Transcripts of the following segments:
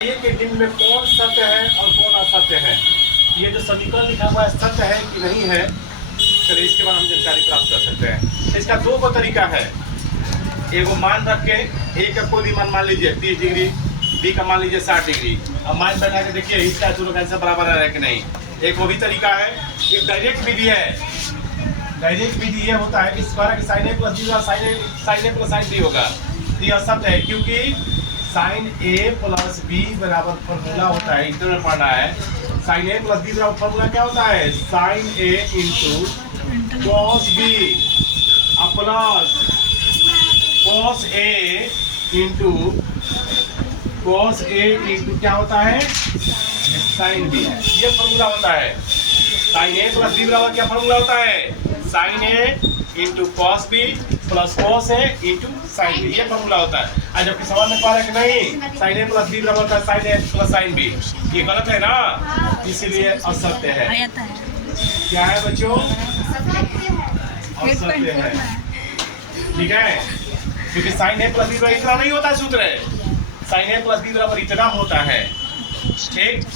ये के दिन में कौन सत्य है और कौन असत्य है। ये जो समीकरण लिखा हुआ है सत्य है कि नहीं है, चलिए इसके बाद हम जानकारी प्राप्त कर सकते हैं। इसका दो तरीका है। एगो मान रख के ए का कोई भी मान मान लीजिए 30 डिग्री, बी का मान लीजिए 60 डिग्री। अब मान बना के देखिए इसका दोनों का आंसर बराबर है कि नहीं। एक वो भी तरीका है। एक डायरेक्ट विधि है। डायरेक्ट विधि ये होता है कि square sine A plus B sine A plus sine B होगा। तो यह सत्य है क्योंकि साइन ए प्लस बी बराबर फॉर्मूला होता है, इंटर में पढ़ना है। साइन ए प्लस बी बराबर फॉर्मूला क्या होता है, sine A into cos B plus cos A into क्या होता है, साइन बी। ये फॉर्मूला होता है। साइन ए प्लस बी बराबर क्या फॉर्मूला होता है, sine A into cos B plus cos A into sine B. ये फॉर्मूला होता है। आज जबकि सवाल में पा रहे कि नहीं साइन ए प्लस बी बराबर होता है sine A plus sine B. ये गलत है ना, इसीलिए असत्य है। क्या है बच्चों, असत्य है। ठीक है, क्योंकि साइन ए प्लस बी बराबर इतना नहीं होता है सूत्र है। साइन ए प्लस बी बराबर इतना होता है। ठीक,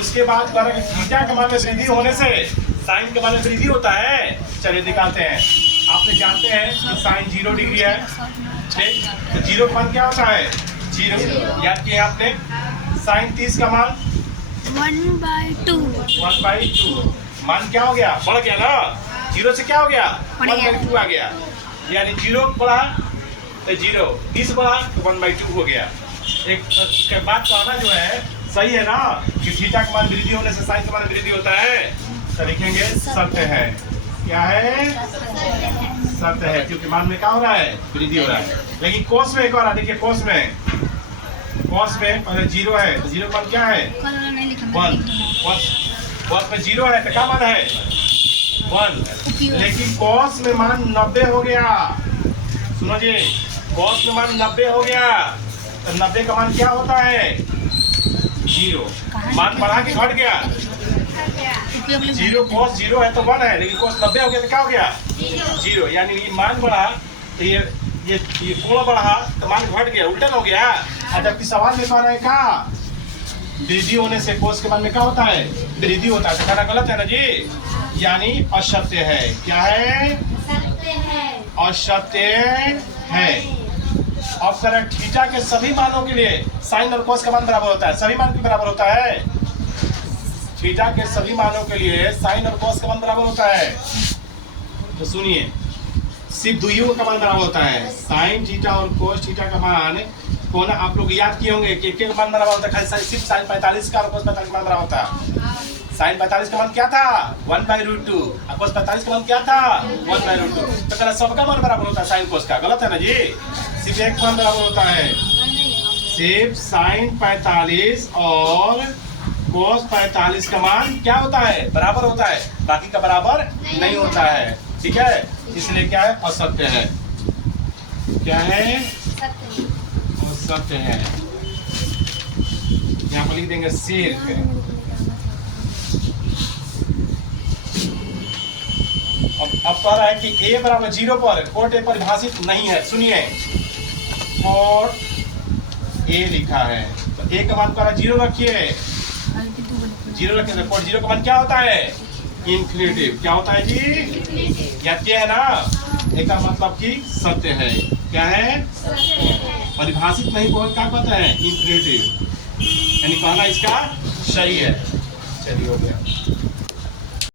उसके बाद थीटा के मान में वृद्धि होने से साइन के मान में वृद्धि होता है। चलिए दिखाते हैं। आपने जानते हैं कि साइन 0 डिग्री है। ठीक, तो 0 का मान क्या होता है, 0। याद किया आपने। साइन 30 का मान 1/2 मान क्या हो गया, बढ़ गया ना। 0 से क्या हो गया, 1/2 आ गया। यानी 0 बढ़ा तो 0, 20 बढ़ा तो 1/2 हो गया। एक उसके बाद कहना जो है सही है ना कि थीटा का मान वृद्धि होने से साइन का मान वृद्धि होता है। तो लिखेंगे सत्य है। क्या है, सत्य है, क्योंकि मान में क्या हो रहा है, वृद्धि हो रहा है। लेकिन कोस में एक बार देखिए, कोस में पहले 0 है तो 0 मान क्या है, 1। कोस में 0 है तो क्या मान है, 1। लेकिन कोस में मान 90 हो गया। सुनो जी, कोस में मान 90 हो गया तो 90 का मान क्या होता है, 0। मान बढ़ा के घट गया। 0 कोस 0 है तो 1 है, लेकिन कोस 90 हो गया तो क्या हो गया, 0। यानी ये मान बढ़ा तो ये कोण बढ़ा तो मान घट गया, उल्टन हो गया। और जबकि सवाल में कह रहा है क्या, वृद्धि होने से कोस के मान में क्या होता है, वृद्धि होता है। तो कहना गलत है ना जी, यानी असत्य है। क्या है, असत्य है। अब करें थीटा के सभी मानों के लिए साइन और कोस का मान बराबर होता है। सभी मान के बराबर होता है। थीटा के सभी मानों के लिए साइन और कोस का मान बराबर होता है। तो सुनिए, सिर्फ दुइयों का मान बराबर होता है। साइन थीटा और कोस थीटा का मान कौन, आप लोग याद किए होंगे कि एक मान बराबर होता है। सिर्फ साइन 45 का और कोस 45 का मान बराबर होता है। साइन 45 का मान क्या था, 1/√2। और कोस 45 का मान क्या था, 1/√2। तो कहना सबका मान बराबर होता है साइन कोस का। गलत है ना जी, सिर्फ एक मान बराबर होता है। सिर्फ साइन 45 और कोस 45 का मान क्या होता है, बराबर होता है। बाकी का बराबर नहीं होता है। ठीक है, इसलिए क्या है, असत्य है। क्या है, असत्य है। यहाँ पर लिख देंगे सिर्फ। अब कह रहा है कि a बराबर 0 पर कोट ए परिभाषित नहीं है। सुनिए, कोट ए लिखा है तो a का मान कह रहा है 0 रखिए, 0 रखिए। कोट 0 का मान क्या होता है, इन्फिनिटिव। क्या होता है जी, याद किया है ना। एक का मतलब कि सत्य है। क्या है, परिभाषित नहीं बहुत क्या कहता है, इन्फिनिटिव। यानी कहना इसका सही है। चलिए हो गया।